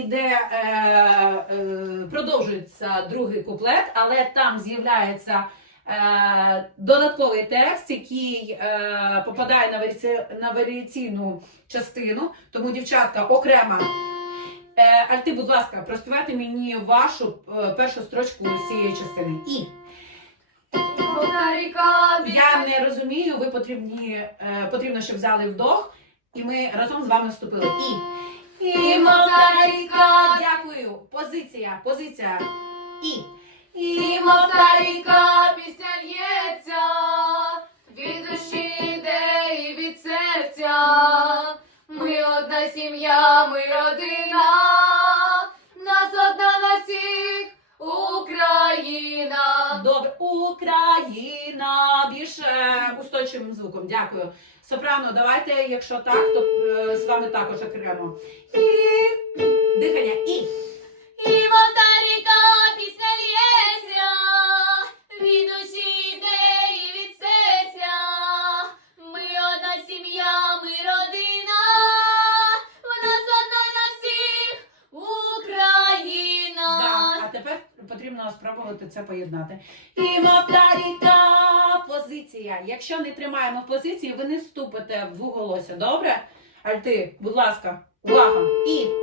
йде, е, е, продовжується другий куплет, але там з'являється е, додатковий текст, який е, попадає на, варіці, на варіаційну частину. Тому, дівчатка, окремо. Е, Альти, будь ласка, проспівайте мені вашу е, першу строчку з цієї частини. І. Я не розумію, ви потрібні, е, потрібно, щоб взяли вдох, і ми разом з вами вступили. І мовна Дякую. Позиція, позиція. І. і мовна пісня лється, від душі йде і від серця. Ми одна сім'я, ми родина, нас одна на всіх Україна. Добре. Україна. Більш е, устойчивим звуком. Дякую. Сопрано, давайте, якщо так, то е, з вами також окремо. І. Дихання. І. І мовна ріка, пісня лється, від душі йде і від серця. Ми одна сім'я, ми родина, в нас одна на всіх Україна. Да, а тепер потрібно спробувати це поєднати. І мовтаріка позиція. Якщо не тримаємо позиції, ви не вступите в двоголосся. Добре? Альти, будь ласка, увага! І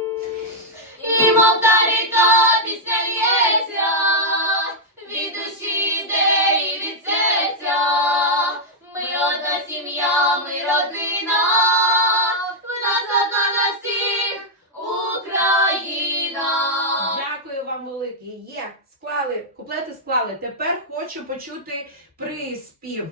Є, склали, куплети склали. Тепер хочу почути приспів.